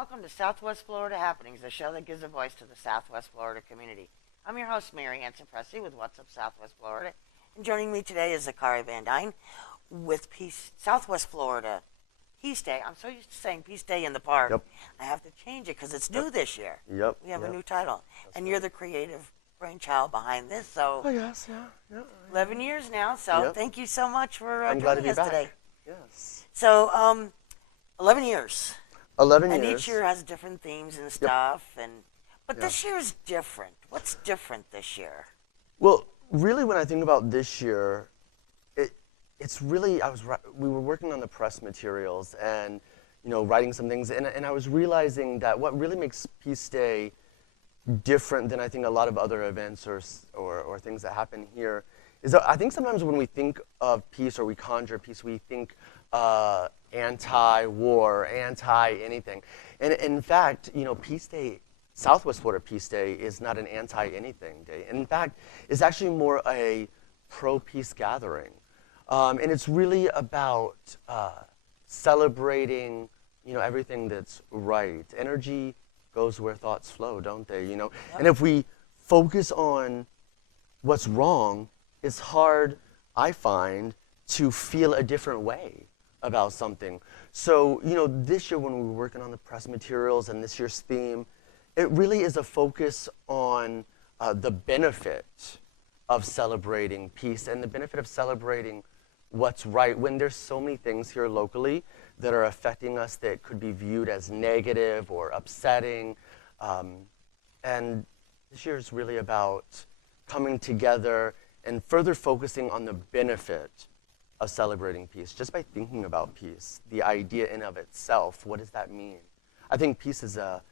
Welcome to Southwest Florida Happenings, the show that gives a voice to the Southwest Florida community. I'm your host, Mary Anson Presley with What's Up Southwest Florida. And joining me today is Zachari VanDyne with Peace Southwest Florida Peace Day. I'm so used to saying Peace Day in the park. Yep. I have to change it because it's new this year. Yep. We have yep. a new title. That's and right. you're the creative brainchild behind this. So, Oh, yes, yeah. 11 years now. So, Yep. thank you so much for I'm glad to joining be us back. today. Yes. So, 11 years. 11 And years. each year has different themes and stuff, but this year is different. What's different this year? Well, really, when I think about this year, it's really we were working on the press materials and writing some things, and I was realizing that what really makes Peace Day different than I think a lot of other events or things that happen here is that I think sometimes when we think of peace or we conjure peace, we think anti-war, anti-anything. And in fact, Peace Day, Southwest Florida Peace Day is not an anti-anything day. In fact, it's actually more a pro-peace gathering. And it's really about celebrating, everything that's right. Energy goes where thoughts flow, don't they? Yep. And if we focus on what's wrong, it's hard, I find, to feel a different way about something. So, this year when we were working on the press materials and this year's theme, it really is a focus on the benefit of celebrating peace and the benefit of celebrating what's right when there's so many things here locally that are affecting us that could be viewed as negative or upsetting. And this year is really about coming together and further focusing on the benefit of celebrating peace, just by thinking about peace, the idea in of itself. What does that mean? I think peace is a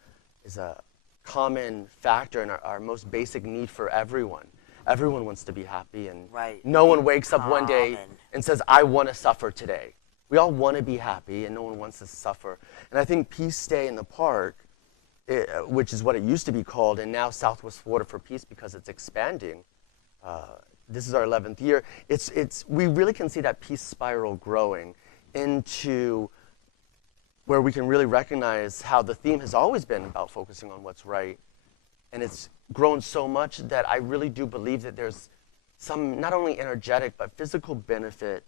common factor in our most basic need for everyone. Everyone wants to be happy, and no one wakes up one day and says, I want to suffer today. We all want to be happy, and no one wants to suffer. And I think Peace Day in the park, which is what it used to be called, and now Southwest Florida for Peace because it's expanding. This is our 11th year. We really can see that peace spiral growing into where we can really recognize how the theme has always been about focusing on what's right. And it's grown so much that I really do believe that there's some not only energetic but physical benefit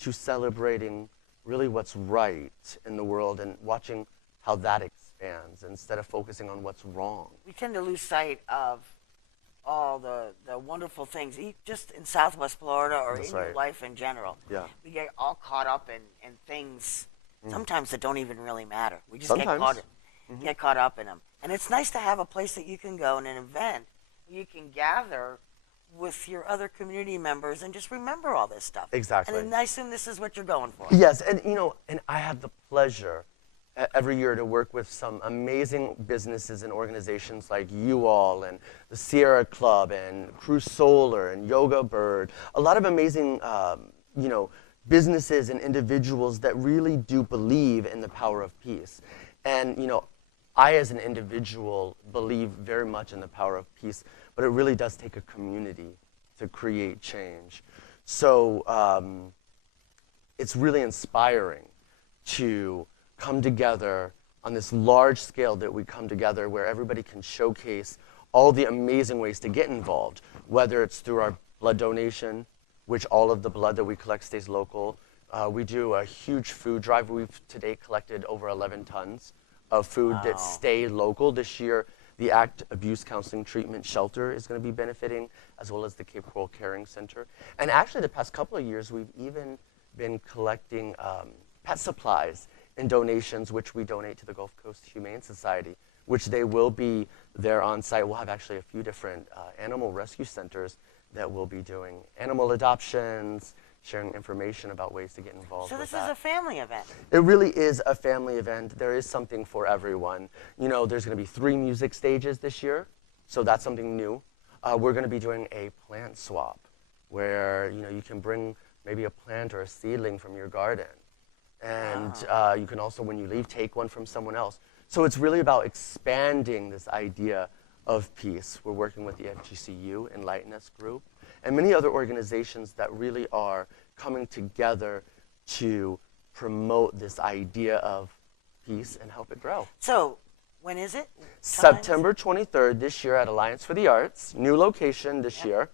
to celebrating really what's right in the world and watching how that expands instead of focusing on what's wrong. We tend to lose sight of all the wonderful things, just in Southwest Florida or That's in right. your life in general. Yeah. We get all caught up in things sometimes that don't even really matter. We just Sometimes. get caught up in them. And it's nice to have a place that you can go in an event where you can gather with your other community members and just remember all this stuff. Exactly. And I assume this is what you're going for. Yes, and and I have the pleasure every year to work with some amazing businesses and organizations like you all and the Sierra Club and Cruise Solar and Yoga Bird. A lot of amazing, businesses and individuals that really do believe in the power of peace. And, I as an individual believe very much in the power of peace, but it really does take a community to create change. So it's really inspiring to come together on this large scale that we come together where everybody can showcase all the amazing ways to get involved, whether it's through our blood donation, which all of the blood that we collect stays local. We do a huge food drive. We've today collected over 11 tons of food that stay local. This year, the ACT Abuse Counseling Treatment Shelter is going to be benefiting, as well as the Cape Coral Caring Center. And actually, the past couple of years, we've even been collecting pet supplies and donations, which we donate to the Gulf Coast Humane Society, which they will be there on site. We'll have actually a few different animal rescue centers that will be doing animal adoptions, sharing information about ways to get involved. So with this is a family event. It really is a family event. There is something for everyone. There's going to be 3 music stages this year, so that's something new. We're going to be doing a plant swap where you can bring maybe a plant or a seedling from your garden. And you can also, when you leave, take one from someone else. So it's really about expanding this idea of peace. We're working with the FGCU, Enlighten Us Group, and many other organizations that really are coming together to promote this idea of peace and help it grow. So, when is it? September 23rd this year at Alliance for the Arts. New location this year.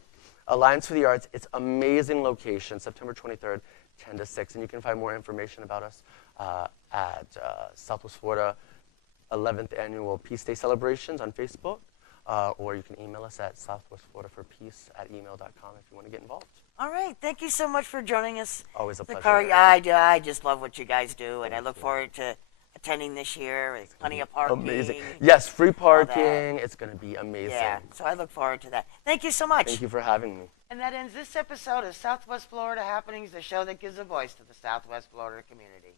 Alliance for the Arts. It's amazing location. September 23rd, 10 to 6. And you can find more information about us at Southwest Florida 11th Annual Peace Day Celebrations on Facebook. Or you can email us at southwestfloridaforpeace@email.com if you want to get involved. All right. Thank you so much for joining us. Always a pleasure. Zachari, I just love what you guys do, and I look forward to attending this year. There's plenty of parking. Amazing. Yes, free parking. It's going to be amazing. Yeah, so I look forward to that. Thank you so much. Thank you for having me. And that ends this episode of Southwest Florida Happenings, the show that gives a voice to the Southwest Florida community.